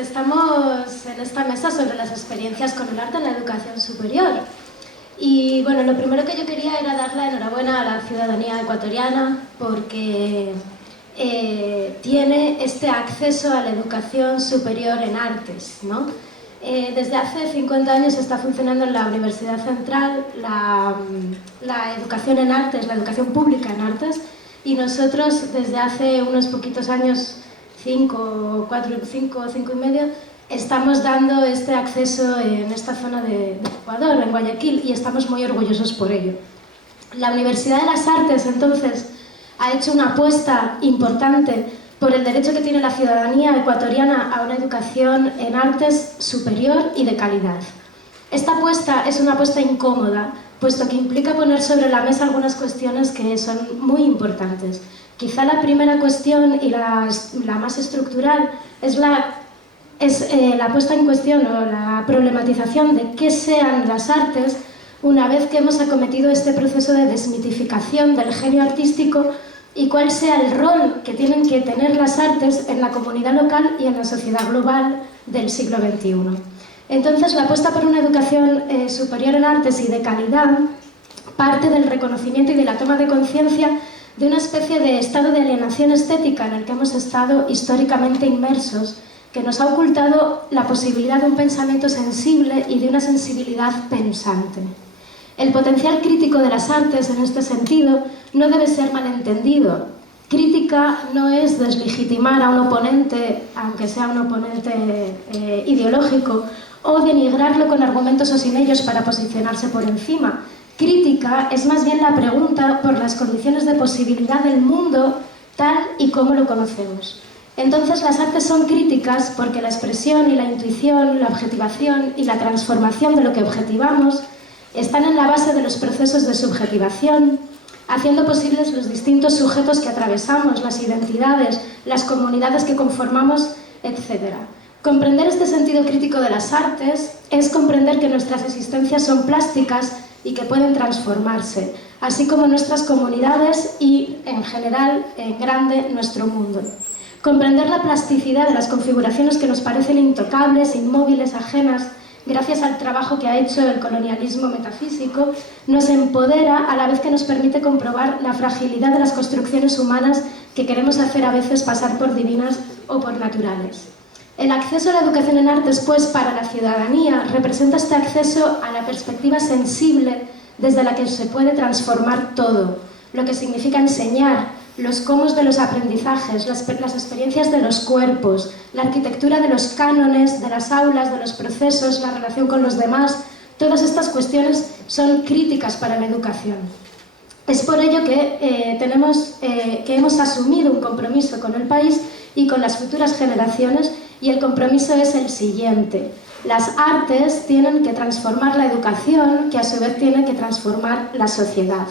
estamos en esta mesa sobre las experiencias con el arte en la educación superior. Y bueno, lo primero que yo quería era dar la enhorabuena a la ciudadanía ecuatoriana porque tiene este acceso a la educación superior en artes, ¿no? Desde hace 50 años está funcionando en la Universidad Central la educación en artes, la educación pública en artes, y nosotros desde hace unos poquitos años, 5 y medio, estamos dando este acceso en esta zona de Ecuador, en Guayaquil, y estamos muy orgullosos por ello. La Universidad de las Artes, entonces, ha hecho una apuesta importante por el derecho que tiene la ciudadanía ecuatoriana a una educación en artes superior y de calidad. Esta apuesta es una apuesta incómoda, puesto que implica poner sobre la mesa algunas cuestiones que son muy importantes. Quizá la primera cuestión y la más estructural es la puesta en cuestión o la problematización de qué sean las artes una vez que hemos acometido este proceso de desmitificación del genio artístico y cuál sea el rol que tienen que tener las artes en la comunidad local y en la sociedad global del siglo XXI. Entonces, la apuesta por una educación superior en artes y de calidad parte del reconocimiento y de la toma de conciencia de una especie de estado de alienación estética en el que hemos estado históricamente inmersos, que nos ha ocultado la posibilidad de un pensamiento sensible y de una sensibilidad pensante. El potencial crítico de las artes, en este sentido, no debe ser malentendido. Crítica no es deslegitimar a un oponente, aunque sea un oponente ideológico, o denigrarlo con argumentos o sin ellos para posicionarse por encima. Crítica es más bien la pregunta por las condiciones de posibilidad del mundo tal y como lo conocemos. Entonces, las artes son críticas porque la expresión y la intuición, la objetivación y la transformación de lo que objetivamos están en la base de los procesos de subjetivación, haciendo posibles los distintos sujetos que atravesamos, las identidades, las comunidades que conformamos, etc. Comprender este sentido crítico de las artes es comprender que nuestras existencias son plásticas y que pueden transformarse, así como nuestras comunidades y, en general, en grande, nuestro mundo. Comprender la plasticidad de las configuraciones que nos parecen intocables, inmóviles, ajenas, gracias al trabajo que ha hecho el colonialismo metafísico, nos empodera a la vez que nos permite comprobar la fragilidad de las construcciones humanas que queremos hacer a veces pasar por divinas o por naturales. El acceso a la educación en artes, pues, para la ciudadanía, representa este acceso a la perspectiva sensible desde la que se puede transformar todo, lo que significa enseñar, los cómo de los aprendizajes, las experiencias de los cuerpos, la arquitectura de los cánones, de las aulas, de los procesos, la relación con los demás. Todas estas cuestiones son críticas para la educación. Es por ello que hemos asumido un compromiso con el país y con las futuras generaciones, y el compromiso es el siguiente. Las artes tienen que transformar la educación, que a su vez tiene que transformar la sociedad.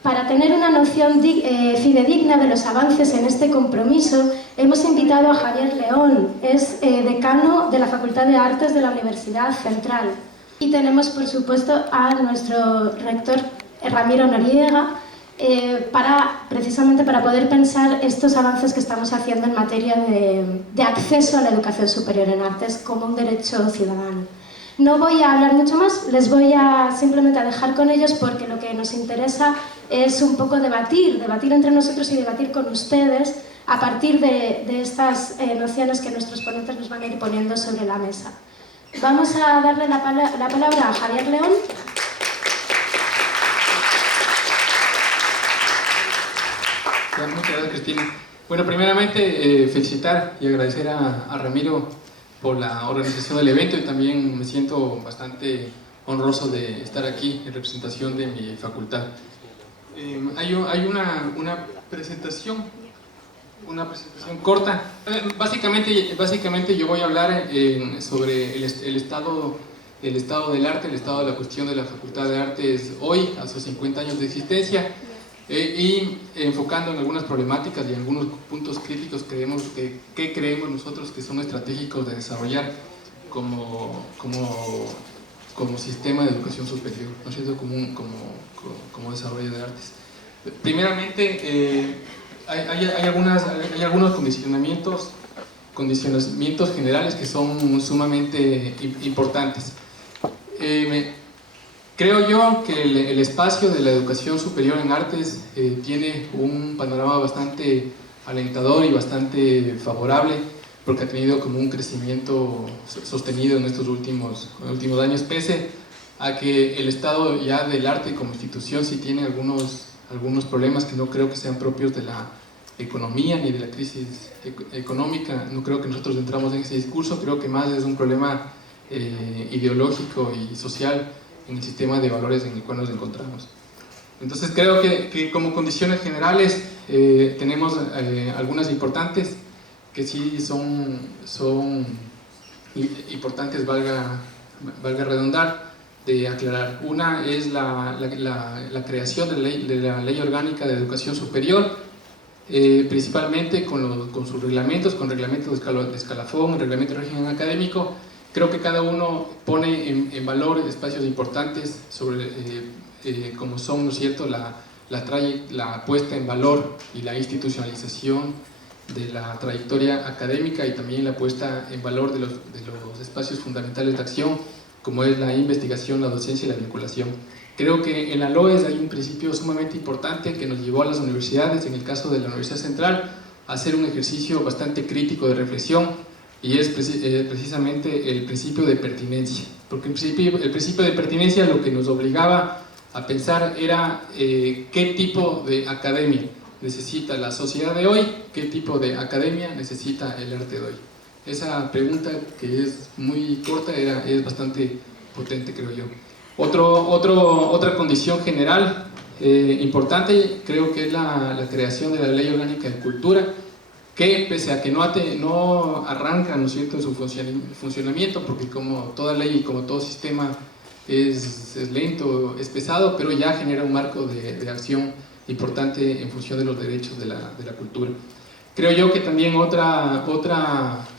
Para tener una noción fidedigna de los avances en este compromiso, hemos invitado a Javier León, es decano de la Facultad de Artes de la Universidad Central. Y tenemos, por supuesto, a nuestro rector Ramiro Noriega, precisamente para poder pensar estos avances que estamos haciendo en materia de acceso a la educación superior en artes como un derecho ciudadano. No voy a hablar mucho más, les voy a simplemente a dejar con ellos porque lo que nos interesa es un poco debatir entre nosotros y debatir con ustedes a partir de estas nociones que nuestros ponentes nos van a ir poniendo sobre la mesa. Vamos a darle la palabra a Javier León. Muchas gracias, Cristina. Bueno, primeramente felicitar y agradecer a Ramiro por la organización del evento, y también me siento bastante honroso de estar aquí en representación de mi facultad. Hay una presentación corta. Básicamente yo voy a hablar sobre el estado del arte, el estado de la cuestión de la Facultad de Artes hoy, a sus 50 años de existencia, y enfocando en algunas problemáticas y en algunos puntos críticos que creemos nosotros que son estratégicos de desarrollar como sistema de educación superior, ¿no es cierto? como desarrollo de artes. Primeramente, hay algunos condicionamientos condicionamientos generales que son sumamente importantes. Creo yo que el espacio de la educación superior en artes tiene un panorama bastante alentador y bastante favorable, porque ha tenido como un crecimiento sostenido en estos últimos años, pese a que el estado ya del arte como institución sí tiene algunos problemas que no creo que sean propios de la economía ni de la crisis económica. No creo que nosotros entramos en ese discurso, creo que más es un problema ideológico y social en el sistema de valores en el cual nos encontramos. Entonces creo que como condiciones generales tenemos algunas importantes que sí son importantes, valga redundar, de aclarar. Una es la creación de la Ley Orgánica de Educación Superior, principalmente con sus reglamentos, con reglamentos de escalafón, reglamento de régimen académico. Creo que cada uno pone en valor espacios importantes sobre como son, ¿no es cierto?, la puesta en valor y la institucionalización de la trayectoria académica, y también la puesta en valor de los espacios fundamentales de acción, como es la investigación, la docencia y la vinculación. Creo que en la LOES hay un principio sumamente importante que nos llevó a las universidades, en el caso de la Universidad Central, a hacer un ejercicio bastante crítico de reflexión, y es precisamente el principio de pertinencia, porque el principio de pertinencia lo que nos obligaba a pensar era qué tipo de academia necesita la sociedad de hoy, qué tipo de academia necesita el arte de hoy. Esa pregunta, que es muy corta, es bastante potente, creo yo. Otra condición general importante, creo que es la creación de la Ley Orgánica de Cultura, que pese a que no arranca, ¿no es cierto?, en su funcionamiento, porque como toda ley y como todo sistema es lento, es pesado, pero ya genera un marco de acción importante en función de los derechos de la cultura. Creo yo que también otra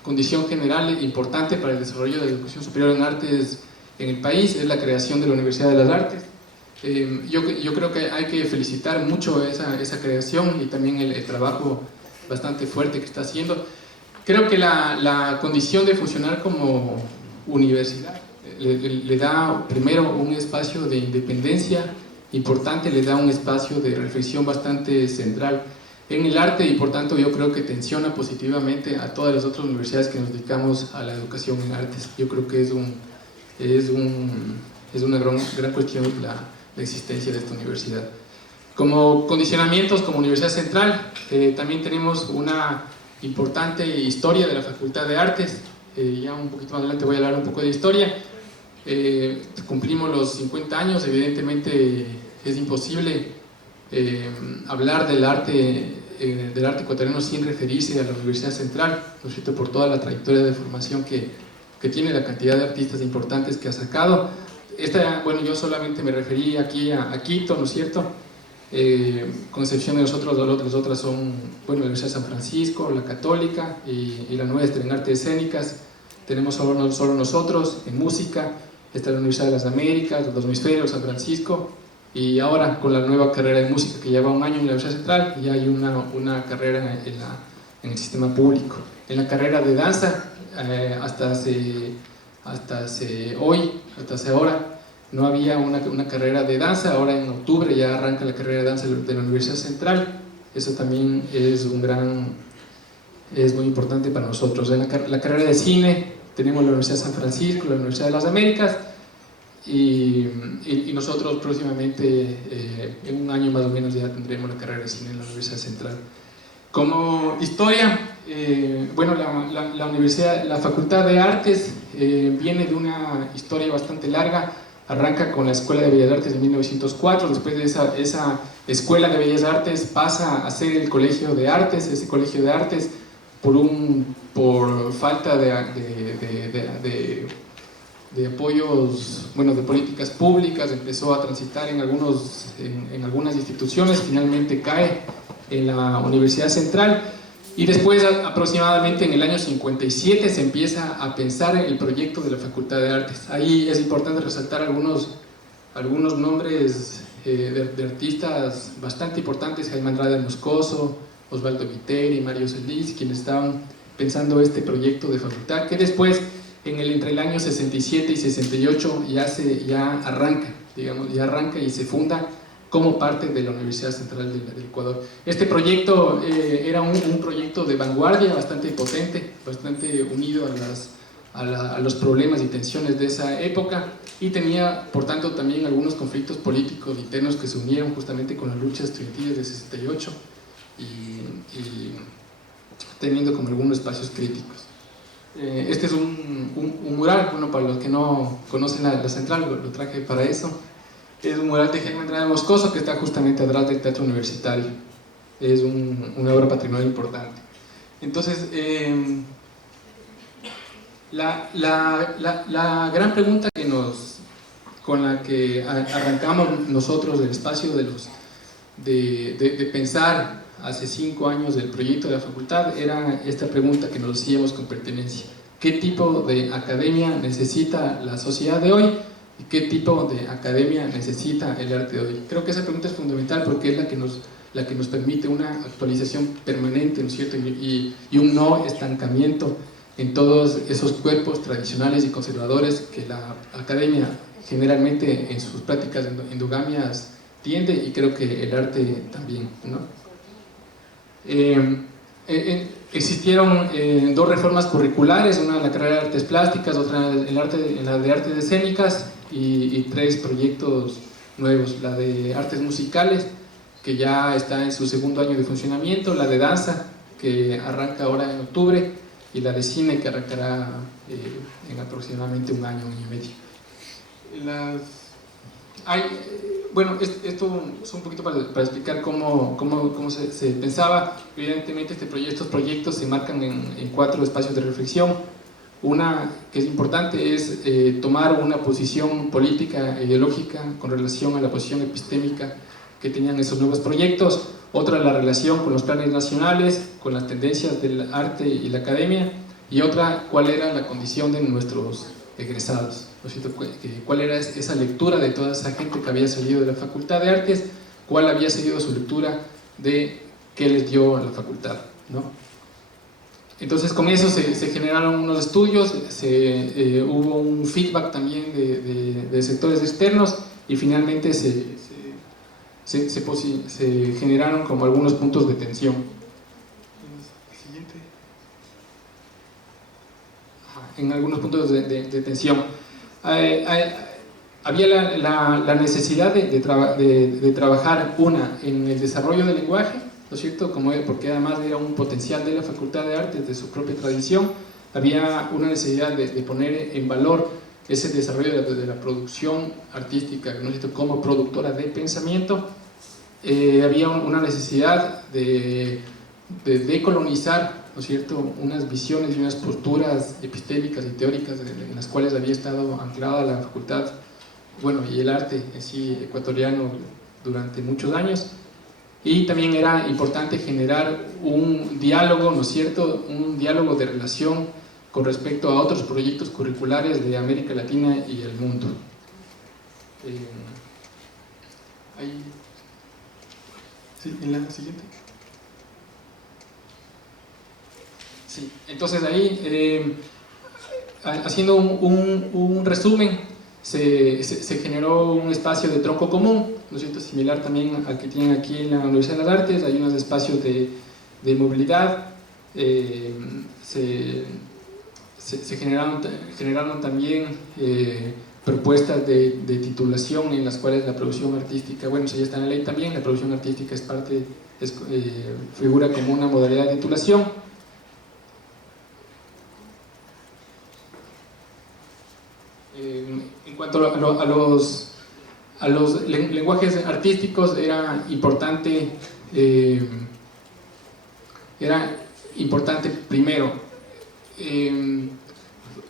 condición general importante para el desarrollo de la educación superior en artes en el país es la creación de la Universidad de las Artes. Yo creo que hay que felicitar mucho esa creación y también el trabajo bastante fuerte que está haciendo. Creo que la condición de funcionar como universidad le da primero un espacio de independencia importante, le da un espacio de reflexión bastante central en el arte, y por tanto yo creo que tensiona positivamente a todas las otras universidades que nos dedicamos a la educación en artes. Yo creo que es una gran cuestión la existencia de esta universidad. Como condicionamientos, como Universidad Central, también tenemos una importante historia de la Facultad de Artes. Ya un poquito más adelante voy a hablar un poco de historia. Cumplimos los 50 años, evidentemente es imposible hablar del arte ecuatoriano sin referirse a la Universidad Central, ¿no es cierto?, por toda la trayectoria de formación que tiene, la cantidad de artistas importantes que ha sacado. Bueno, yo solamente me referí aquí a Quito, ¿no es cierto?, con excepción de nosotros, las otras son, bueno, la Universidad de San Francisco, la Católica y la Nuestra en Artes Escénicas. Tenemos solo nosotros en música, está la Universidad de las Américas, los dos hemisferios, San Francisco, y ahora con la nueva carrera de música que lleva un año en la Universidad Central, ya hay una carrera en el sistema público. En la carrera de danza, hasta hace ahora, no había una carrera de danza. Ahora en octubre ya arranca la carrera de danza de la Universidad Central. Eso también es muy importante para nosotros. En la carrera de cine tenemos la Universidad de San Francisco, la Universidad de las Américas, y nosotros próximamente, en un año más o menos, ya tendremos la carrera de cine en la Universidad Central. Como historia, bueno, la Facultad de Artes viene de una historia bastante larga. Arranca con la Escuela de Bellas Artes de 1904, después de esa Escuela de Bellas Artes pasa a ser el Colegio de Artes. Ese Colegio de Artes, por falta de apoyos, bueno, de políticas públicas, empezó a transitar en algunas instituciones, finalmente cae en la Universidad Central, y después, aproximadamente en el año 57, se empieza a pensar en el proyecto de la Facultad de Artes. Ahí es importante resaltar algunos nombres de artistas bastante importantes: Jaime Andrade Moscoso, Osvaldo Viteri, Mario Celis, quienes estaban pensando este proyecto de facultad, que después, entre el año 67 y 68, ya arranca, digamos, ya arranca y se funda como parte de la Universidad Central del Ecuador. Este proyecto era un proyecto de vanguardia bastante potente, bastante unido a los problemas y tensiones de esa época, y tenía, por tanto, también algunos conflictos políticos internos que se unieron justamente con las luchas estudiantiles de 68 y teniendo como algunos espacios críticos. Este es un mural, bueno, para los que no conocen la central, lo traje para eso. Es un mural de Jaime Andrade Moscoso que está justamente atrás del Teatro Universitario. Es una obra patrimonial importante. Entonces, la gran pregunta con la que arrancamos nosotros el espacio de pensar hace 5 años del proyecto de la facultad era esta pregunta que nos hacíamos con pertenencia: ¿qué tipo de academia necesita la sociedad de hoy? ¿Y qué tipo de academia necesita el arte de hoy? Creo que esa pregunta es fundamental porque es la que nos permite una actualización permanente, ¿no es cierto? Y un no estancamiento en todos esos cuerpos tradicionales y conservadores que la academia generalmente en sus prácticas endogamias tiende, y creo que el arte también, ¿no? Existieron 2 reformas curriculares, una en la carrera de artes plásticas, otra en la de artes escénicas, y 3 proyectos nuevos: la de artes musicales, que ya está en su 2º año de funcionamiento, la de danza, que arranca ahora en octubre, y la de cine, que arrancará en aproximadamente 1 año y medio. Bueno, esto es un poquito para explicar cómo se pensaba. Evidentemente estos proyectos se marcan en 4 espacios de reflexión. Una que es importante es tomar una posición política e ideológica con relación a la posición epistémica que tenían esos nuevos proyectos. Otra, la relación con los planes nacionales, con las tendencias del arte y la academia. Y otra, cuál era la condición de nuestros egresados, ¿no es cierto? Cuál era esa lectura de toda esa gente que había salido de la Facultad de Artes, cuál había sido su lectura de qué les dio a la facultad, ¿no? Entonces, con eso se generaron unos estudios, hubo un feedback también de sectores externos, y finalmente se generaron como algunos puntos de tensión. En algunos puntos de tensión. Había la necesidad de trabajar, en el desarrollo del lenguaje, ¿no es cierto? Porque además era un potencial de la Facultad de Artes, de su propia tradición. Había una necesidad de poner en valor ese desarrollo de la producción artística, ¿no es cierto?, como productora de pensamiento. Había una necesidad de decolonizar, ¿no es cierto?, unas visiones y unas posturas epistémicas y teóricas en las cuales había estado anclada la facultad, bueno, y el arte en sí ecuatoriano durante muchos años. Y también era importante generar un diálogo, ¿no es cierto?, un diálogo de relación con respecto a otros proyectos curriculares de América Latina y el mundo. Sí, en la siguiente. Sí, entonces ahí, haciendo un resumen, se generó un espacio de tronco común, ¿no es cierto?, similar también al que tienen aquí en la Universidad de las Artes. Hay unos espacios de movilidad, se generaron también propuestas de titulación en las cuales la producción artística, bueno, eso ya está en la ley también, la producción artística es figura como una modalidad de titulación. En cuanto a los lenguajes artísticos, era importante primero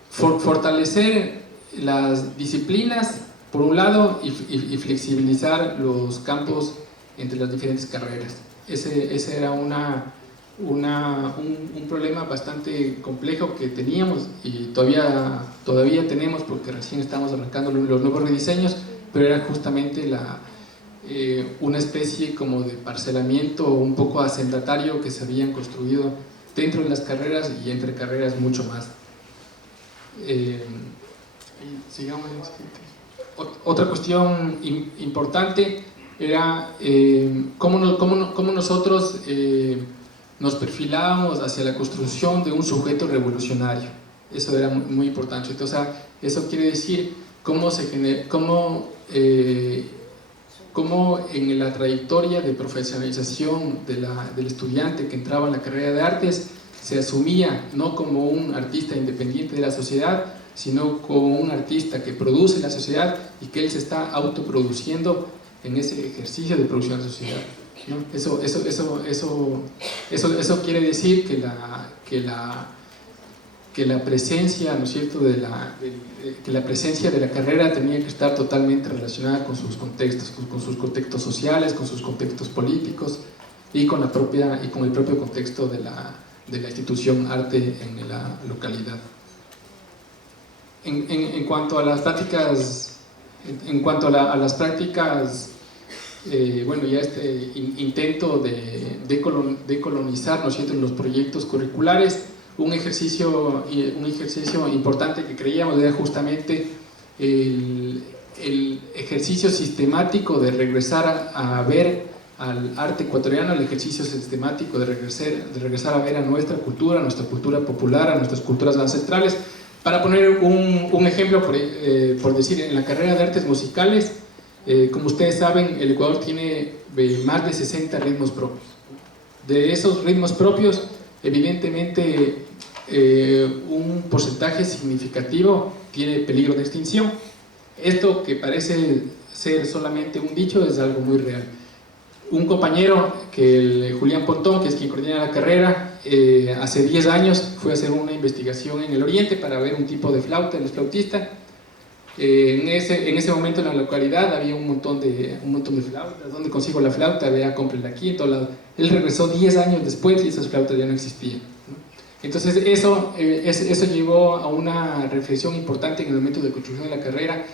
fortalecer las disciplinas por un lado y flexibilizar los campos entre las diferentes carreras. Ese era un problema bastante complejo que teníamos y todavía tenemos, porque recién estamos arrancando los nuevos rediseños, pero era justamente una especie como de parcelamiento un poco hacendatario que se habían construido dentro de las carreras y entre carreras mucho más. Sigamos. Otra cuestión importante era cómo nosotros nos perfilábamos hacia la construcción de un sujeto revolucionario. Eso era muy importante. Entonces, eso quiere decir cómo en la trayectoria de profesionalización del estudiante que entraba en la carrera de artes se asumía no como un artista independiente de la sociedad, sino como un artista que produce la sociedad y que él se está autoproduciendo en ese ejercicio de producción de la sociedad, ¿no? Eso quiere decir que la presencia, ¿no es cierto?, que la presencia de la carrera tenía que estar totalmente relacionada con sus contextos sociales, con sus contextos políticos y con el propio contexto de la institución arte en la localidad. En cuanto a las prácticas, bueno, ya este intento de decolonizar, ¿no es cierto?, en los proyectos curriculares, un ejercicio importante que creíamos era justamente el ejercicio sistemático de regresar a ver al arte ecuatoriano, el ejercicio sistemático de regresar a ver a nuestra cultura popular, a nuestras culturas ancestrales. Para poner un ejemplo, por decir, en la carrera de artes musicales, como ustedes saben, el Ecuador tiene más de 60 ritmos propios. De esos ritmos propios, evidentemente, un porcentaje significativo tiene peligro de extinción. Esto, que parece ser solamente un dicho, es algo muy real. Un compañero, Julián Pontón, que es quien coordina la carrera, hace 10 años fue a hacer una investigación en el Oriente para ver un tipo de flauta, él es flautista. En ese momento en la localidad había un montón de flautas. ¿Dónde consigo la flauta? Vea, cómprenla aquí, en todo lado. Él regresó 10 años después y esas flautas ya no existían, ¿no? Entonces eso llevó a una reflexión importante en el momento de construcción de la carrera,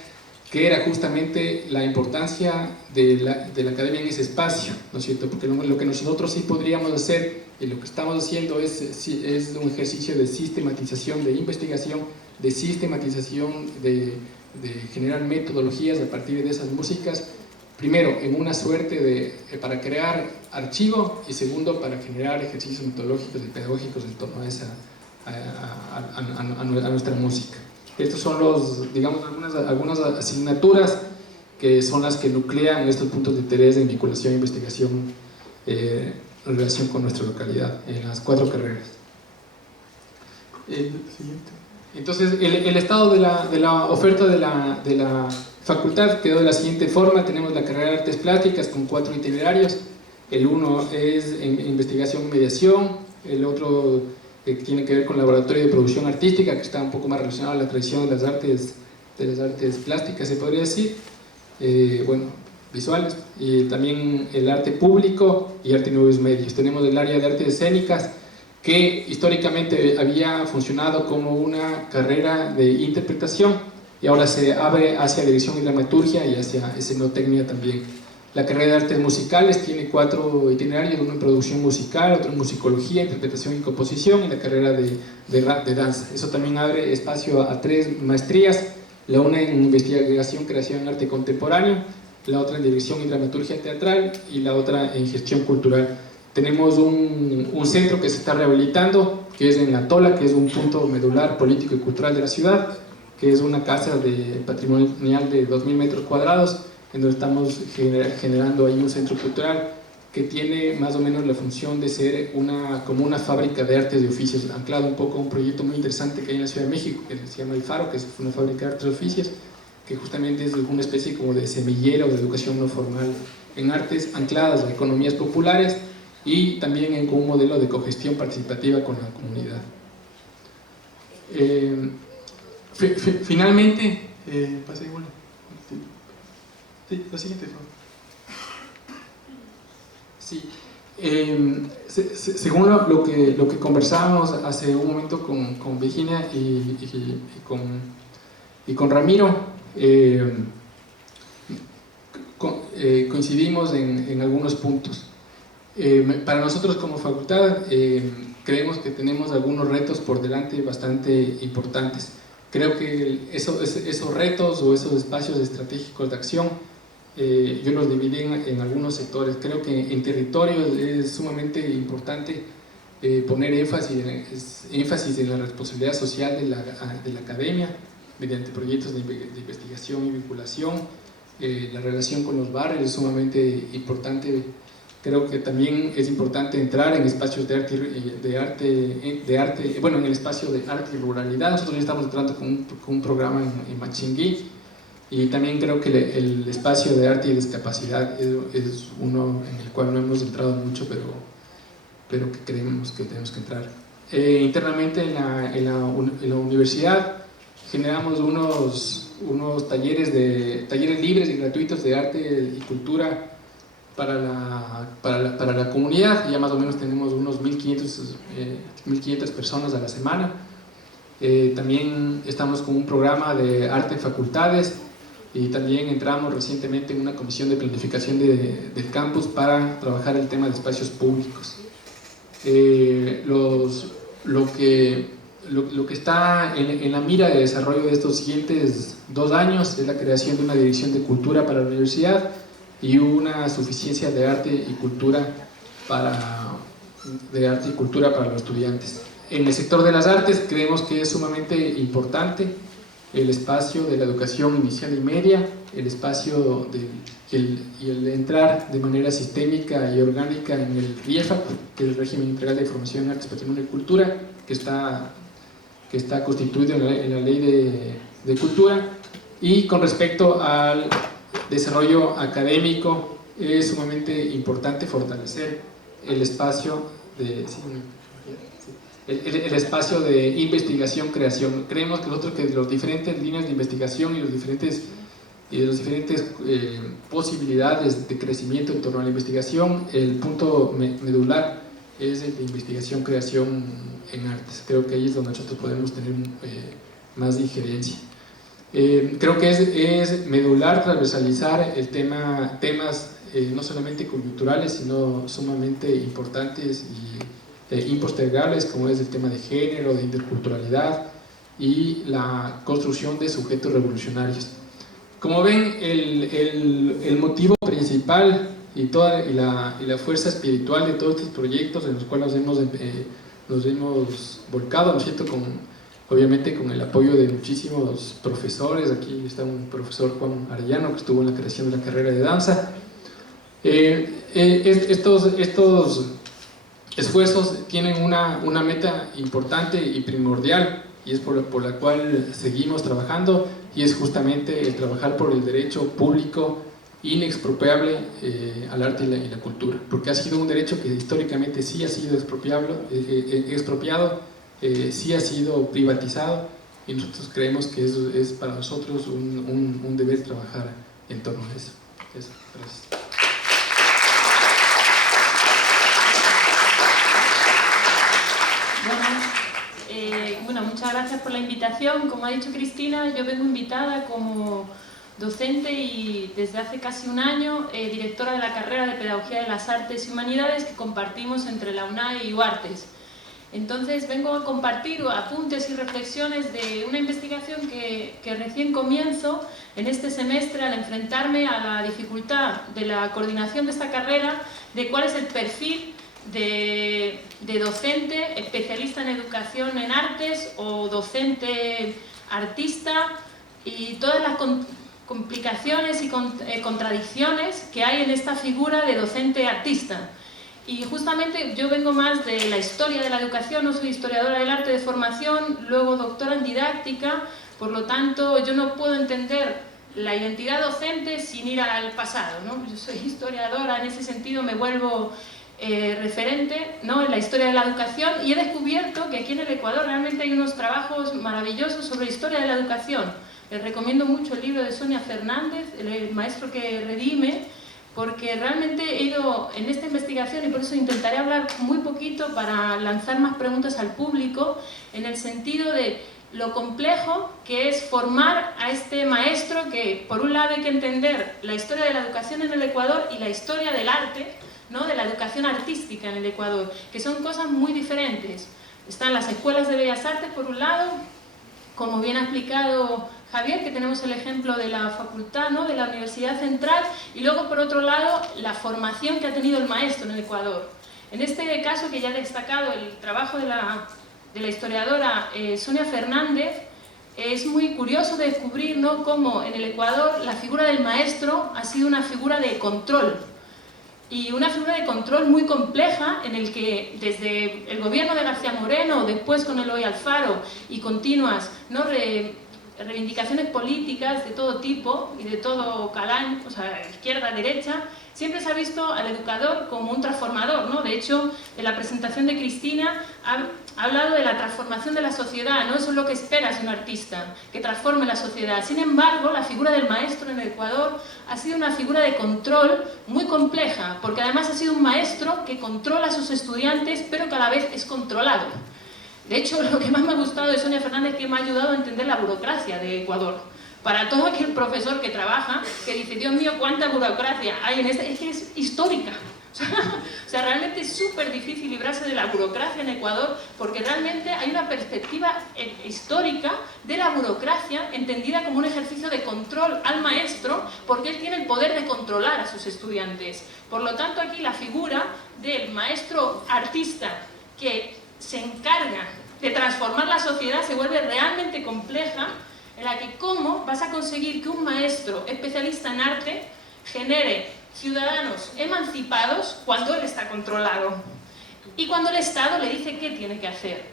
que era justamente la importancia de la academia en ese espacio, ¿no es cierto? Porque lo que nosotros sí podríamos hacer, y lo que estamos haciendo es un ejercicio de sistematización, de investigación, de sistematización, de generar metodologías a partir de esas músicas, primero en una suerte para crear archivo, y segundo para generar ejercicios metodológicos y pedagógicos en torno a nuestra música. Estos son digamos, algunas asignaturas que son las que nuclean estos puntos de interés de vinculación e investigación en relación con nuestra localidad, en las 4 carreras. Entonces, el estado de la oferta de la facultad quedó de la siguiente forma. Tenemos la carrera de Artes Plásticas con 4 itinerarios. El uno es en investigación y mediación, el otro que tiene que ver con laboratorio de producción artística, que está un poco más relacionado a la tradición de las artes plásticas, se podría decir, bueno, visuales, y también el arte público y arte y nuevos medios. Tenemos el área de artes escénicas, que históricamente había funcionado como una carrera de interpretación y ahora se abre hacia la dirección y dramaturgia y hacia escenotecnia también. La carrera de artes musicales tiene 4 itinerarios, uno en producción musical, otro en musicología, interpretación y composición, y la carrera de danza. Eso también abre espacio a 3 maestrías, la una en investigación, creación en arte contemporáneo, la otra en dirección y dramaturgia teatral y la otra en gestión cultural. Tenemos un centro que se está rehabilitando, que es en La Tola, que es un punto medular político y cultural de la ciudad, que es una casa patrimonial de 2.000 metros cuadrados, en donde estamos generando ahí un centro cultural que tiene más o menos la función de ser como una fábrica de artes y oficios, anclado un poco a un proyecto muy interesante que hay en la Ciudad de México, que se llama El Faro, que es una fábrica de artes y oficios, que justamente es una especie como de semillero de educación no formal en artes, ancladas a economías populares y también con un modelo de cogestión participativa con la comunidad. Finalmente, pasa igual. Sí, la siguiente. Sí, según lo que conversábamos hace un momento con Virginia y con Ramiro, coincidimos en algunos puntos. Para nosotros como facultad creemos que tenemos algunos retos por delante bastante importantes. Creo que esos retos o esos espacios estratégicos de acción yo los dividí en algunos sectores. Creo que en territorios es sumamente importante poner énfasis en la responsabilidad social de la academia mediante proyectos de investigación y vinculación. La relación con los barrios es sumamente importante. Creo que también es importante entrar en espacios de arte, bueno, en el espacio de arte y ruralidad. Nosotros ya estamos entrando con un programa en Machinguí, y también creo que el espacio de arte y discapacidad es uno en el cual no hemos entrado mucho, pero que creemos que tenemos que entrar. Internamente en la universidad generamos unos talleres libres y gratuitos de arte y cultura para la comunidad. Ya más o menos tenemos unos 1.500 personas a la semana. También estamos con un programa de arte en facultades, y también entramos recientemente en una comisión de planificación del campus para trabajar el tema de espacios públicos. Lo que está en la mira de desarrollo de estos siguientes 2 años es la creación de una dirección de cultura para la universidad y una suficiencia de arte y cultura para los estudiantes. En el sector de las artes creemos que es sumamente importante el espacio de la educación inicial y media, el espacio y el entrar de manera sistémica y orgánica en el RIEFAC, que es el Régimen Integral de Formación en Artes, Patrimonio y Cultura, que está constituido en la Ley de Cultura. Y con respecto al desarrollo académico, es sumamente importante fortalecer el espacio de investigación-creación. Creemos que las diferentes líneas de investigación y las diferentes posibilidades de crecimiento en torno a la investigación, el punto medular es el de investigación-creación en artes. Creo que ahí es donde nosotros podemos tener más injerencia. Creo que es medular transversalizar temas no solamente coyunturales, sino sumamente importantes y impostergables, como es el tema de género, de interculturalidad y la construcción de sujetos revolucionarios. Como ven, el motivo principal y la fuerza espiritual de todos estos proyectos en los cuales nos hemos volcado, ¿no es cierto?, obviamente con el apoyo de muchísimos profesores. Aquí está un profesor, Juan Arellano, que estuvo en la creación de la carrera de danza. Estos esfuerzos tienen una meta importante y primordial, y es por la cual seguimos trabajando, y es justamente el trabajar por el derecho público inexpropiable al arte y la cultura, porque ha sido un derecho que históricamente sí ha sido expropiado, sí ha sido privatizado, y nosotros creemos que eso es para nosotros un deber trabajar en torno a eso. Gracias. Bueno, muchas gracias por la invitación. Como ha dicho Cristina, yo vengo invitada como docente y desde hace casi un año directora de la carrera de Pedagogía de las Artes y Humanidades que compartimos entre la UNAE y UARTES. Entonces vengo a compartir apuntes y reflexiones de una investigación que recién comienzo en este semestre al enfrentarme a la dificultad de la coordinación de esta carrera, de cuál es el perfil de docente especialista en educación en artes o docente artista, y todas las complicaciones y contradicciones que hay en esta figura de docente artista. Y justamente yo vengo más de la historia de la educación, no soy historiadora del arte de formación, luego doctora en didáctica, por lo tanto yo no puedo entender la identidad docente sin ir al pasado, ¿no? Yo soy historiadora, en ese sentido me vuelvo referente, ¿no?, en la historia de la educación, y he descubierto que aquí en el Ecuador realmente hay unos trabajos maravillosos sobre historia de la educación. Les recomiendo mucho el libro de Sonia Fernández, El maestro que redime, porque realmente he ido en esta investigación, y por eso intentaré hablar muy poquito para lanzar más preguntas al público, en el sentido de lo complejo que es formar a este maestro que, por un lado, hay que entender la historia de la educación en el Ecuador y la historia del arte, ¿no?, de la educación artística en el Ecuador, que son cosas muy diferentes. Están las escuelas de Bellas Artes, por un lado, como bien ha explicado Javier, que tenemos el ejemplo de la facultad, ¿no?, de la Universidad Central, y luego, por otro lado, la formación que ha tenido el maestro en el Ecuador. En este caso, que ya he destacado el trabajo de la historiadora Sonia Fernández, es muy curioso descubrir, ¿no?, cómo en el Ecuador la figura del maestro ha sido una figura de control, y una figura de control muy compleja, en el que desde el gobierno de García Moreno, después con Eloy Alfaro y continuas, ¿no?, reivindicaciones políticas de todo tipo y de todo calaño, o sea, izquierda, derecha, siempre se ha visto al educador como un transformador, ¿no? De hecho, en la presentación de Cristina ha hablado de la transformación de la sociedad, ¿no? Eso es lo que esperas de un artista, que transforme la sociedad. Sin embargo, la figura del maestro en el Ecuador ha sido una figura de control muy compleja, porque además ha sido un maestro que controla a sus estudiantes, pero que a la vez es controlado. De hecho, lo que más me ha gustado de Sonia Fernández es que me ha ayudado a entender la burocracia de Ecuador. Para todo aquel profesor que trabaja, que dice, Dios mío, cuánta burocracia hay en esta, es que es histórica. O sea, realmente es súper difícil librarse de la burocracia en Ecuador, porque realmente hay una perspectiva histórica de la burocracia entendida como un ejercicio de control al maestro, porque él tiene el poder de controlar a sus estudiantes. Por lo tanto, aquí la figura del maestro artista que se encarga de transformar la sociedad se vuelve realmente compleja, en la que cómo vas a conseguir que un maestro especialista en arte genere ciudadanos emancipados cuando él está controlado y cuando el Estado le dice qué tiene que hacer.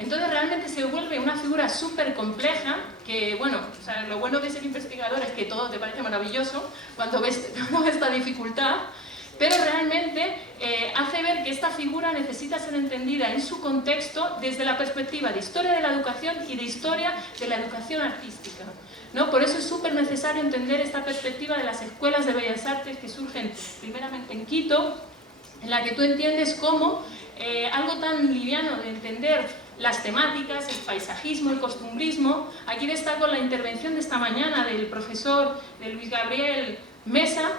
Entonces realmente se vuelve una figura súper compleja que, bueno, o sea, lo bueno de ser investigador es que todo te parece maravilloso cuando ves esta dificultad, pero realmente hace ver que esta figura necesita ser entendida en su contexto desde la perspectiva de historia de la educación y de historia de la educación artística, ¿no? Por eso es súper necesario entender esta perspectiva de las escuelas de Bellas Artes que surgen primeramente en Quito, en la que tú entiendes cómo algo tan liviano de entender las temáticas, el paisajismo, el costumbrismo. Aquí destaco la intervención de esta mañana del profesor de Luis Gabriel Mesa,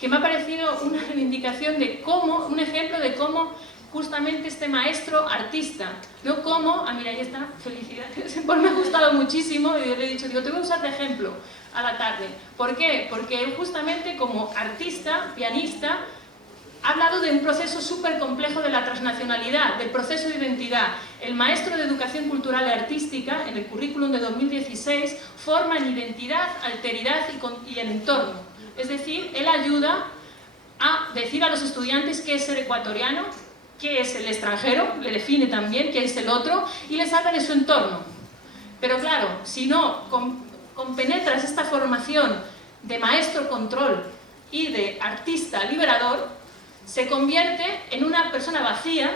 que me ha parecido una reivindicación de cómo, un ejemplo de cómo justamente este maestro artista, ¿no? Cómo, mira, ahí está, felicidades, pues me ha gustado muchísimo, y yo le he dicho, digo, te voy a usar de ejemplo a la tarde. ¿Por qué? Porque él justamente como artista, pianista, ha hablado de un proceso súper complejo de la transnacionalidad, del proceso de identidad. El maestro de Educación Cultural y Artística, en el currículum de 2016, forma en identidad, alteridad y en entorno. Es decir, él ayuda a decir a los estudiantes qué es ser ecuatoriano, qué es el extranjero, le define también qué es el otro y les habla de su entorno. Pero claro, si no compenetras esta formación de maestro control y de artista liberador, se convierte en una persona vacía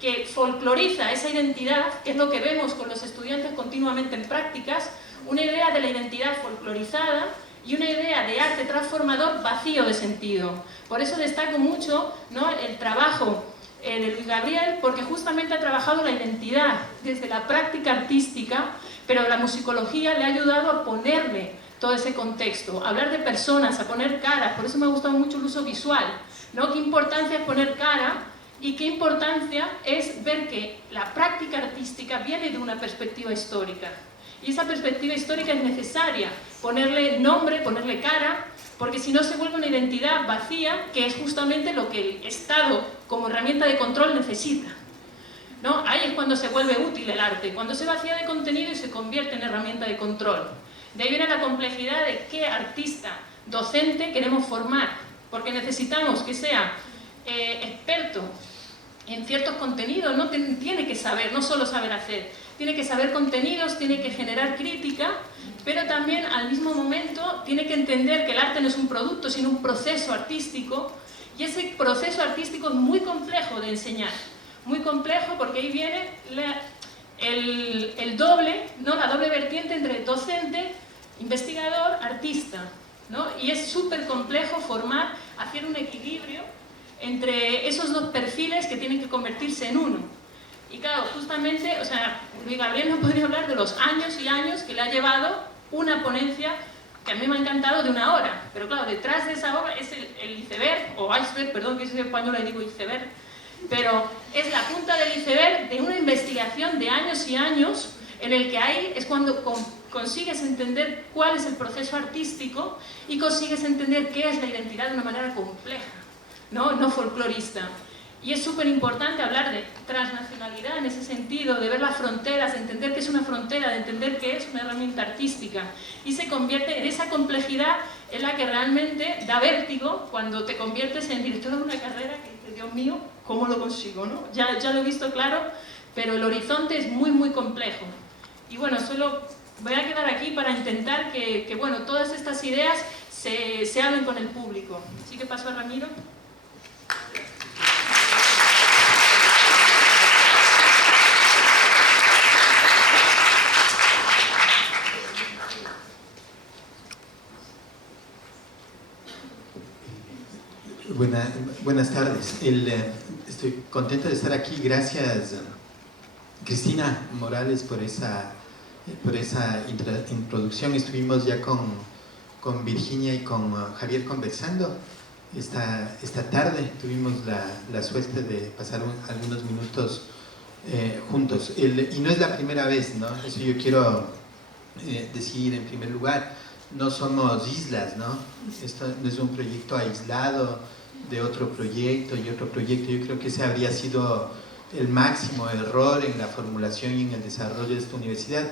que folcloriza esa identidad, que es lo que vemos con los estudiantes continuamente en prácticas, una idea de la identidad folclorizada y una idea de arte transformador vacío de sentido. Por eso destaco mucho, ¿no?, el trabajo de Luis Gabriel, porque justamente ha trabajado la identidad desde la práctica artística, pero la musicología le ha ayudado a ponerle todo ese contexto, a hablar de personas, a poner caras. Por eso me ha gustado mucho el uso visual, ¿no? Qué importancia es poner cara y qué importancia es ver que la práctica artística viene de una perspectiva histórica. Y esa perspectiva histórica es necesaria, ponerle nombre, ponerle cara, porque si no se vuelve una identidad vacía, que es justamente lo que el Estado como herramienta de control necesita, ¿no? Ahí es cuando se vuelve útil el arte, cuando se vacía de contenido y se convierte en herramienta de control. De ahí viene la complejidad de qué artista, docente queremos formar, porque necesitamos que sea experto en ciertos contenidos, no tiene que saber, no solo saber hacer, tiene que saber contenidos, tiene que generar crítica, pero también al mismo momento tiene que entender que el arte no es un producto, sino un proceso artístico, y ese proceso artístico es muy complejo de enseñar, muy complejo porque ahí viene el doble, ¿no?, la doble vertiente entre docente, investigador, artista, ¿no? Y es súper complejo formar, hacer un equilibrio entre esos dos perfiles que tienen que convertirse en uno. Y claro, justamente, o sea, Luis Gabriel no podría hablar de los años y años que le ha llevado una ponencia que a mí me ha encantado de 1 hora, pero claro, detrás de esa obra es el iceberg o iceberg, perdón que soy española y digo iceberg, pero es la punta del iceberg de una investigación de años y años en el que ahí es cuando consigues entender cuál es el proceso artístico y consigues entender qué es la identidad de una manera compleja, no folclorista. Y es súper importante hablar de transnacionalidad en ese sentido, de ver las fronteras, de entender qué es una frontera, de entender qué es una herramienta artística. Y se convierte en esa complejidad en la que realmente da vértigo cuando te conviertes en director de una carrera que dices, Dios mío, ¿cómo lo consigo? ¿No? Ya lo he visto claro, pero el horizonte es muy, muy complejo. Y bueno, solo voy a quedar aquí para intentar que bueno, todas estas ideas se hablen con el público. Así que paso a Ramiro. Buenas tardes. Estoy contento de estar aquí. Gracias, Cristina Morales, por esa introducción. Estuvimos ya con Virginia y con Javier conversando esta tarde. Tuvimos la suerte de pasar algunos minutos juntos. Y no es la primera vez, ¿no? Eso yo quiero decir en primer lugar. No somos islas, ¿no? Esto no es un proyecto aislado de otro proyecto y otro proyecto. Yo creo que ese habría sido el máximo error en la formulación y en el desarrollo de esta universidad,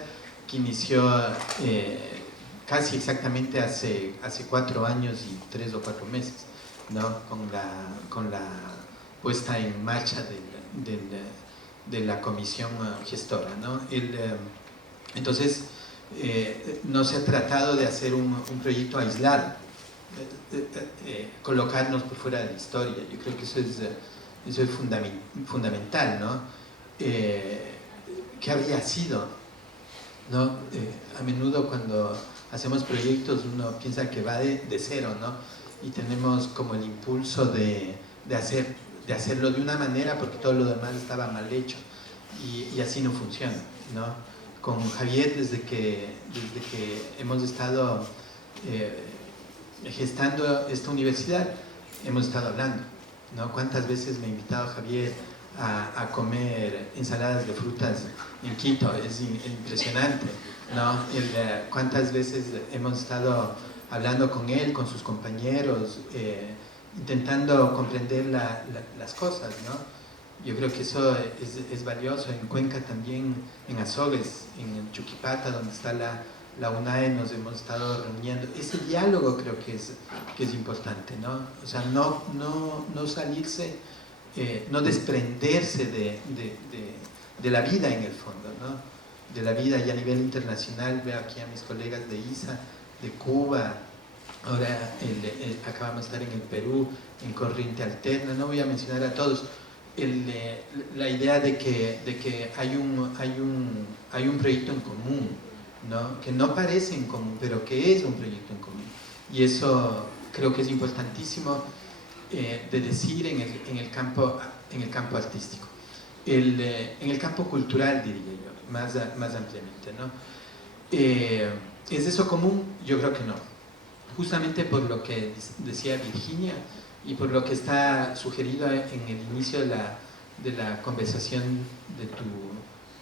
que inició casi exactamente hace 4 años y 3 o 4 meses, ¿no? Con la puesta en marcha de la comisión gestora, ¿no? Entonces, no se ha tratado de hacer un proyecto aislado, colocarnos por fuera de la historia. Yo creo que eso es fundamental, ¿no? ¿Qué habría sido? ¿No? A menudo cuando hacemos proyectos uno piensa que va de cero, ¿no? Y tenemos como el impulso de hacerlo de una manera porque todo lo demás estaba mal hecho, y así no funciona, ¿no? Con Javier, desde que hemos estado gestando esta universidad, hemos estado hablando, ¿no? ¿Cuántas veces me ha invitado Javier a comer ensaladas de frutas en Quito? Es impresionante, ¿no? ¿Cuántas veces hemos estado hablando con él, con sus compañeros, intentando comprender las cosas, ¿no? Yo creo que eso es valioso. En Cuenca también, en Azogues, en Chuquipata, donde está la UNAE, nos hemos estado reuniendo. Ese diálogo creo que es importante, ¿no? O sea, no salirse, no desprenderse de la vida en el fondo, ¿no? De la vida y a nivel internacional. Veo aquí a mis colegas de ISA, de Cuba, ahora acabamos de estar en el Perú, en Corriente Alterna, no voy a mencionar a todos. La idea de que hay un proyecto en común, ¿no? Que no parece en común, pero que es un proyecto en común. Y eso creo que es importantísimo de decir en el campo artístico. En el campo cultural, diría yo, más ampliamente, ¿no? ¿Es eso común? Yo creo que no. Justamente por lo que decía Virginia y por lo que está sugerido en el inicio de la conversación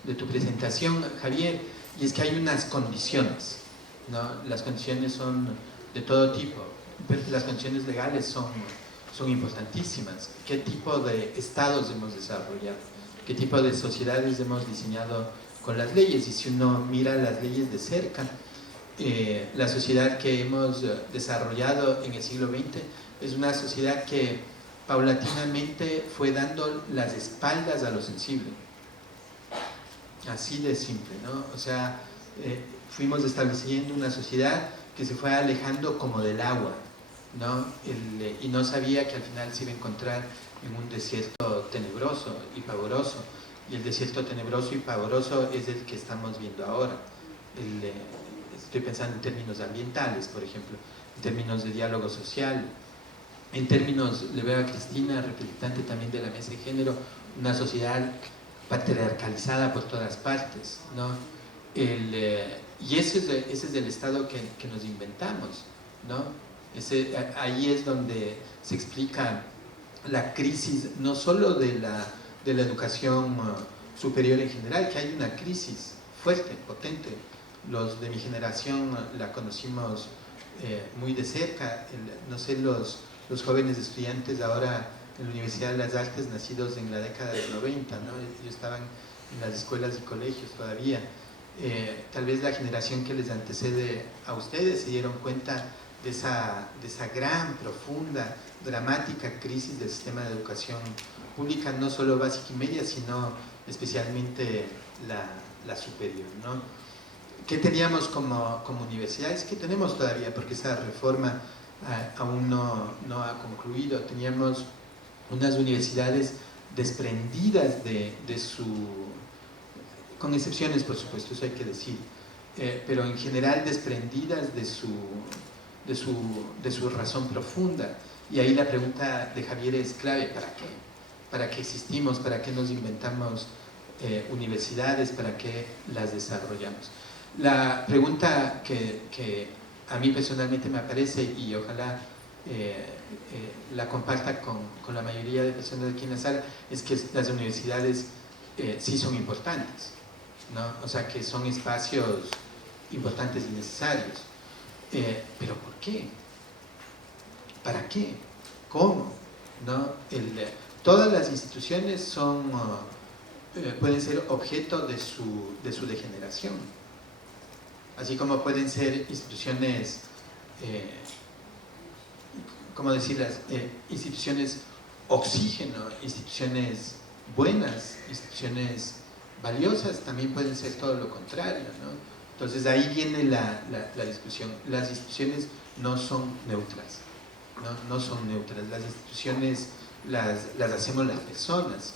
de tu presentación, Javier, y es que hay unas condiciones, ¿no? Las condiciones son de todo tipo, pero las condiciones legales son importantísimas. ¿Qué tipo de estados hemos desarrollado? ¿Qué tipo de sociedades hemos diseñado con las leyes? Y si uno mira las leyes de cerca, la sociedad que hemos desarrollado en el siglo XX es una sociedad que paulatinamente fue dando las espaldas a lo sensible. Así de simple, ¿no? O sea, fuimos estableciendo una sociedad que se fue alejando como del agua, ¿no? Y no sabía que al final se iba a encontrar en un desierto tenebroso y pavoroso. Y el desierto tenebroso y pavoroso es el que estamos viendo ahora. Estoy pensando en términos ambientales, por ejemplo, en términos de diálogo social, en términos, le veo a Cristina, representante también de la mesa de género, una sociedad patriarcalizada por todas partes, ¿no? Y ese es el estado que nos inventamos, ¿no? Ahí es donde se explica la crisis, no solo de la educación superior en general, que hay una crisis fuerte, potente. Los de mi generación la conocimos muy de cerca. No sé, los jóvenes estudiantes ahora en la Universidad de las Artes, nacidos en la década del 90, ¿no? Ellos estaban en las escuelas y colegios todavía. Tal vez la generación que les antecede a ustedes se dieron cuenta de esa gran, profunda, dramática crisis del sistema de educación pública, no solo básica y media, sino especialmente la superior, ¿no? ¿Qué teníamos como universidades? ¿Qué tenemos todavía? Porque esa reforma aún no ha concluido. Teníamos unas universidades desprendidas de su... con excepciones, por supuesto, eso hay que decir, pero en general desprendidas de su razón profunda. Y ahí la pregunta de Javier es clave: ¿para qué? ¿Para qué existimos? ¿Para qué nos inventamos universidades? ¿Para qué las desarrollamos? La pregunta que a mí personalmente me aparece, y ojalá la comparta con la mayoría de personas aquí en la sala, es que las universidades sí son importantes, ¿no? O sea, que son espacios importantes y necesarios. ¿Pero por qué? ¿Para qué? ¿Cómo? ¿No? Todas las instituciones pueden ser objeto de su degeneración, así como pueden ser instituciones, ¿cómo decirlas? Instituciones oxígeno, instituciones buenas, instituciones valiosas, también pueden ser todo lo contrario, ¿no? Entonces ahí viene la discusión. Las instituciones no son neutras, no son neutras. Las instituciones las hacemos las personas,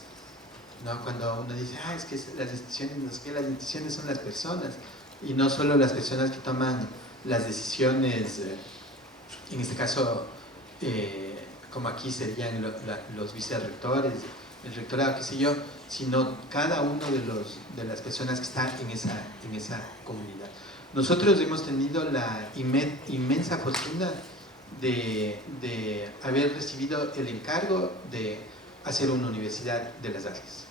¿no? Cuando uno dice, es que las instituciones son las personas, y no solo las personas que toman las decisiones, en este caso, como aquí serían los vicerrectores, el rectorado, qué sé yo, sino cada uno de las personas que están en esa comunidad. Nosotros hemos tenido la inmensa fortuna de haber recibido el encargo de hacer una universidad de las artes.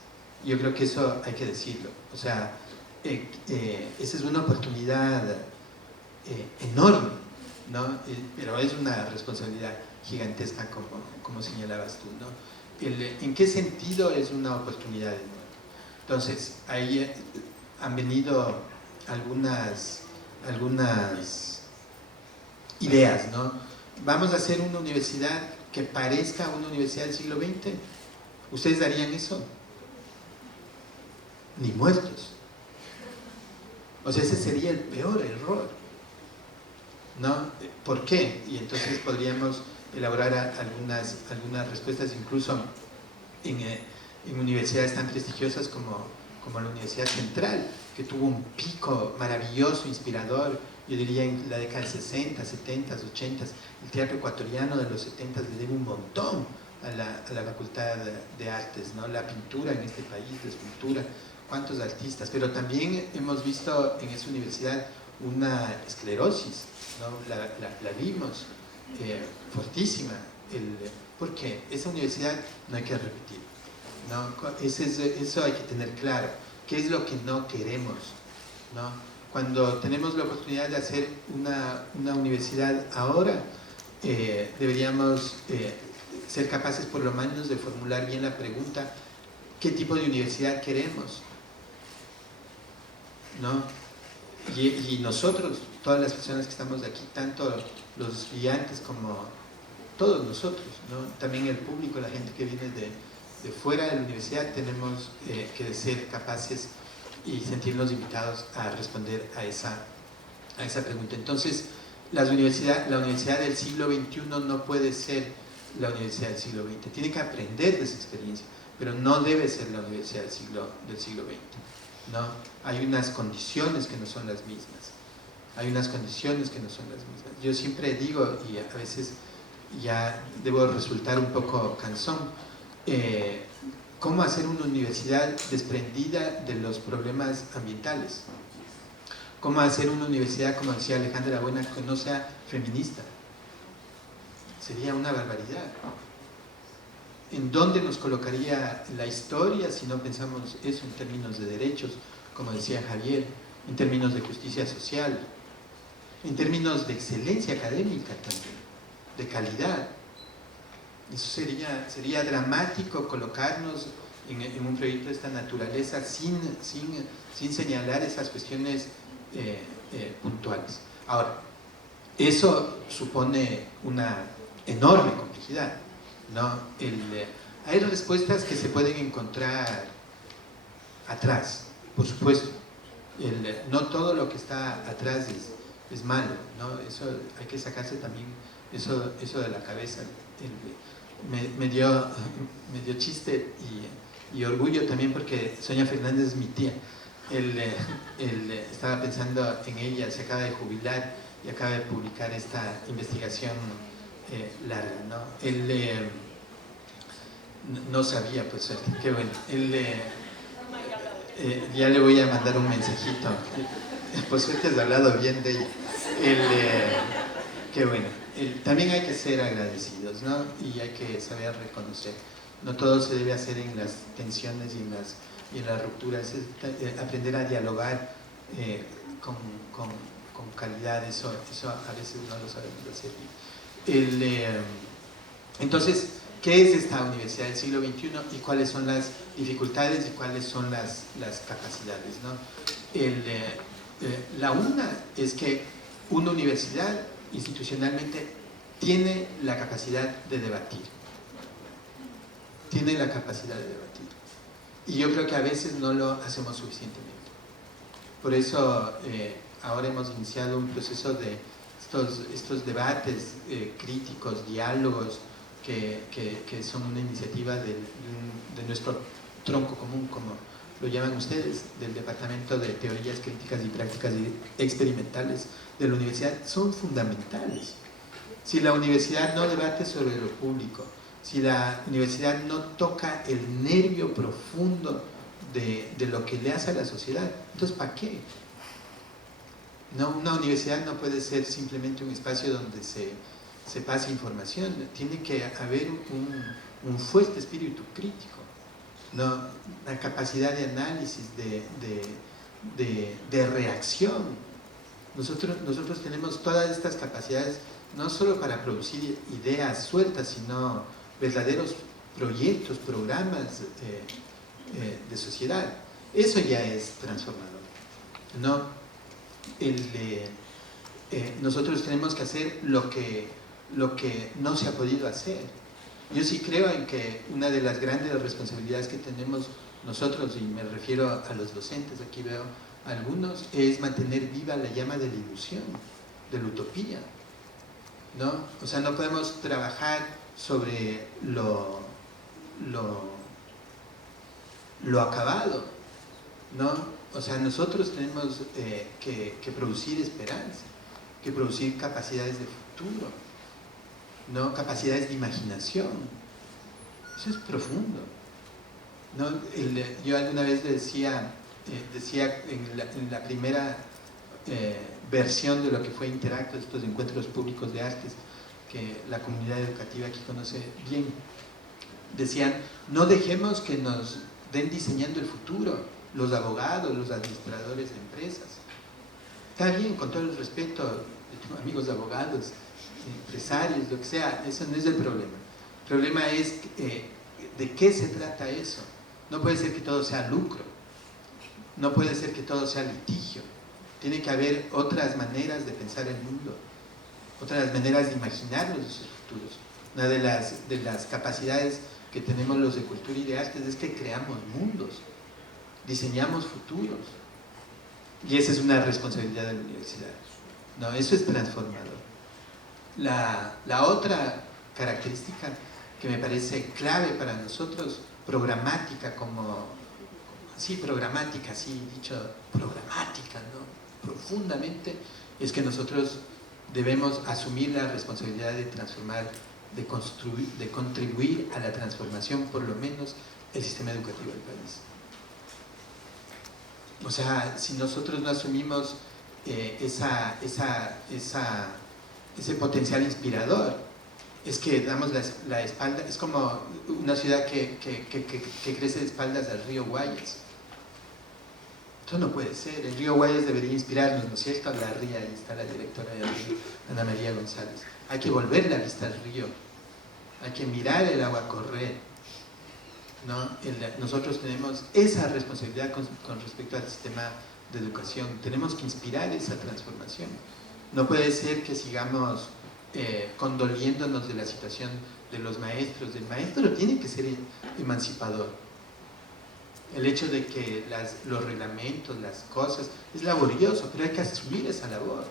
Yo creo que eso hay que decirlo. O sea, esa es una oportunidad enorme, ¿no? Pero es una responsabilidad gigantesca, como señalabas tú, ¿no? ¿En qué sentido es una oportunidad enorme? Entonces, ahí han venido algunas ideas, ¿no? Vamos a hacer una universidad que parezca una universidad del siglo XX. ¿Ustedes harían eso? Ni muertos. O sea, ese sería el peor error, ¿no? ¿Por qué? Y entonces podríamos elaborar algunas respuestas, incluso en universidades tan prestigiosas como la Universidad Central, que tuvo un pico maravilloso, inspirador, yo diría en la década del 60, 70, 80. El teatro ecuatoriano de los 70 le debe un montón a la Facultad de Artes, ¿no? La pintura en este país, la escultura, cuántos artistas, pero también hemos visto en esa universidad una esclerosis, ¿no? La vimos fortísima. ¿Por qué? Esa universidad no hay que repetir, ¿no? Eso hay que tener claro. ¿Qué es lo que no queremos, ¿no? Cuando tenemos la oportunidad de hacer una universidad ahora, deberíamos ser capaces por lo menos de formular bien la pregunta: ¿qué tipo de universidad queremos? ¿No? Y nosotros, todas las personas que estamos aquí, tanto los estudiantes como todos nosotros, ¿no? También el público, la gente que viene de fuera de la universidad, tenemos que ser capaces y sentirnos invitados a responder a esa pregunta. Entonces, la universidad del siglo XXI no puede ser la universidad del siglo XX. Tiene que aprender de esa experiencia, pero no debe ser la universidad del siglo XX, ¿no? Hay unas condiciones que no son las mismas. Yo siempre digo, y a veces ya debo resultar un poco cansón, cómo hacer una universidad desprendida de los problemas ambientales, cómo hacer una universidad, como decía Alejandra Buena, que no sea feminista, sería una barbaridad. ¿En dónde nos colocaría la historia si no pensamos eso en términos de derechos, como decía Javier, en términos de justicia social, en términos de excelencia académica también, de calidad? Eso sería dramático colocarnos en un proyecto de esta naturaleza sin señalar esas cuestiones puntuales. Ahora, eso supone una enorme complejidad, ¿no? Hay respuestas que se pueden encontrar atrás, por supuesto. No todo lo que está atrás es malo, ¿no? Eso hay que sacarse también eso de la cabeza. Me dio chiste y orgullo también porque Sonia Fernández es mi tía. Estaba pensando en ella, se acaba de jubilar y acaba de publicar esta investigación larga, ¿no? No sabía, pues suerte, qué bueno. Ya le voy a mandar un mensajito. Por suerte has hablado bien de ella. Qué bueno. También hay que ser agradecidos, ¿no? Y hay que saber reconocer. No todo se debe hacer en las tensiones y en las rupturas. Aprender a dialogar con calidad, eso a veces no lo sabemos hacer bien. Entonces, ¿qué es esta universidad del siglo XXI y cuáles son las dificultades y cuáles son las capacidades, ¿no? La una es que una universidad institucionalmente tiene la capacidad de debatir. Tiene la capacidad de debatir. Y yo creo que a veces no lo hacemos suficientemente. Por eso ahora hemos iniciado un proceso de estos debates críticos, diálogos, que son una iniciativa de nuestro tronco común, como lo llaman ustedes, del Departamento de Teorías Críticas y Prácticas Experimentales de la universidad, son fundamentales. Si la universidad no debate sobre lo público, si la universidad no toca el nervio profundo de lo que le hace a la sociedad, entonces ¿para qué? No, una universidad no puede ser simplemente un espacio donde se pase información, tiene que haber un fuerte espíritu crítico, ¿no? La capacidad de análisis, de reacción. Nosotros tenemos todas estas capacidades no solo para producir ideas sueltas, sino verdaderos proyectos, programas de sociedad. Eso ya es transformador, ¿no? Nosotros tenemos que hacer lo que no se ha podido hacer. Yo sí creo en que una de las grandes responsabilidades que tenemos nosotros, y me refiero a los docentes, aquí veo algunos, es mantener viva la llama de la ilusión, de la utopía, ¿no? O sea, no podemos trabajar sobre lo acabado, ¿no? O sea, nosotros tenemos que producir esperanza, que producir capacidades de futuro, ¿no? Capacidades de imaginación. Eso es profundo, ¿no? Yo alguna vez decía en la primera versión de lo que fue Interacto, estos encuentros públicos de artes que la comunidad educativa aquí conoce bien, decían: no dejemos que nos den diseñando el futuro los abogados, los administradores de empresas. Está bien, con todo el respeto, tengo amigos abogados, empresarios, lo que sea, eso no es el problema. El problema es de qué se trata eso. No puede ser que todo sea lucro, no puede ser que todo sea litigio. Tiene que haber otras maneras de pensar el mundo, otras maneras de imaginarnos esos futuros. Una de las capacidades que tenemos los de cultura y de artes es que creamos mundos, diseñamos futuros. Y esa es una responsabilidad de la universidad, ¿no? Eso es transformador. La otra característica que me parece clave para nosotros, programática, programática, ¿no? Profundamente, es que nosotros debemos asumir la responsabilidad de transformar, de contribuir a la transformación, por lo menos, el sistema educativo del país. O sea, si nosotros no asumimos ese potencial inspirador, es que damos la espalda, es como una ciudad que crece de espaldas al río Guayas. Esto no puede ser, el río Guayas debería inspirarnos, ¿no es cierto? La ría, ahí está la directora del río, Ana María González. Hay que volver la vista al río, hay que mirar el agua correr, ¿no? Nosotros tenemos esa responsabilidad con respecto al sistema de educación, tenemos que inspirar esa transformación. No puede ser que sigamos condoliéndonos de la situación de los maestros. El maestro tiene que ser emancipador. El hecho de que los reglamentos, las cosas, es laborioso, pero hay que asumir esa labor.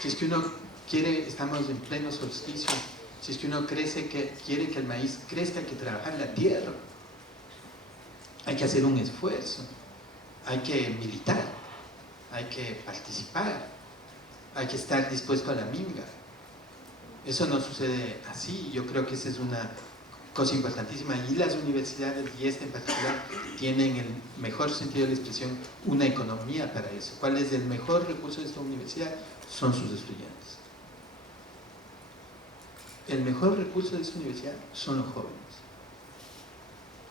Si es que uno quiere, estamos en pleno solsticio, si es que uno quiere que el maíz crezca, hay que trabajar la tierra. Hay que hacer un esfuerzo, hay que militar, hay que participar, hay que estar dispuesto a la minga. Eso no sucede así. Yo creo que esa es una cosa importantísima, y las universidades, y esta en particular, tienen el mejor sentido de la expresión, una economía para eso. ¿Cuál es el mejor recurso de esta universidad? Son sus estudiantes. El mejor recurso de esta universidad son los jóvenes.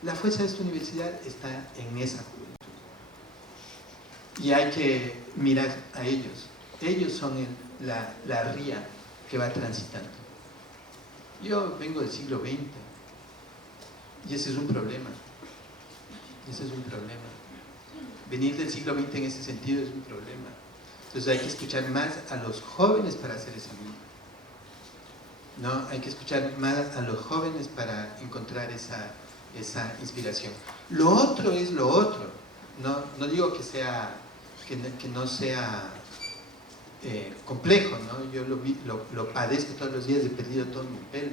La fuerza de esta universidad está en esa juventud. Y hay que mirar a ellos. Ellos son la ría que va transitando. Yo vengo del siglo XX y ese es un problema. Ese es un problema. Venir del siglo XX en ese sentido es un problema. Entonces hay que escuchar más a los jóvenes para hacer esa misma. ¿No? Hay que escuchar más a los jóvenes para encontrar esa inspiración. Lo otro es lo otro. No digo que no sea complejo, ¿no? Yo lo padezco todos los días, he perdido todo mi pelo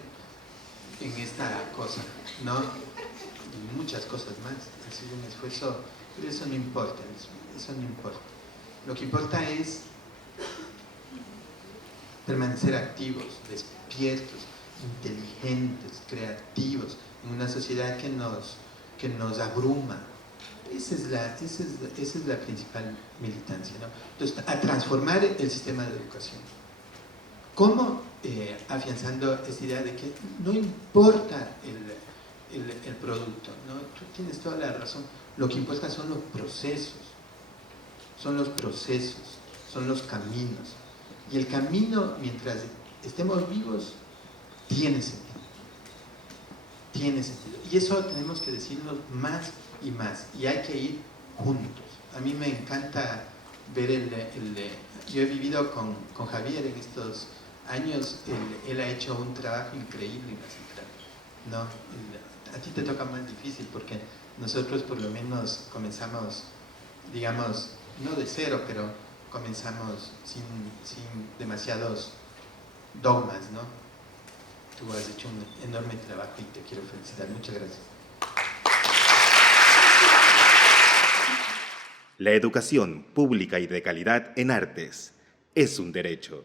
en esta cosa, ¿no? Y muchas cosas más. Ha sido un esfuerzo, pero eso no importa, eso no importa. Lo que importa es permanecer activos, despiertos, inteligentes, creativos, en una sociedad que nos abruma. Esa es la principal militancia, ¿no? Entonces, a transformar el sistema de educación. ¿Cómo? Afianzando esta idea de que no importa el producto, ¿no? Tú tienes toda la razón. Lo que importa son los procesos, son los caminos. Y el camino, mientras estemos vivos, tiene sentido. Tiene sentido. Y eso tenemos que decirnos más y más. Y hay que ir juntos. A mí me encanta ver yo he vivido con Javier en estos años. Él ha hecho un trabajo increíble en la central, ¿no? A ti te toca más difícil porque nosotros por lo menos comenzamos, digamos, no de cero, pero comenzamos sin demasiados dogmas, ¿no? Tú has hecho un enorme trabajo y te quiero felicitar. Muchas gracias. La educación pública y de calidad en artes es un derecho.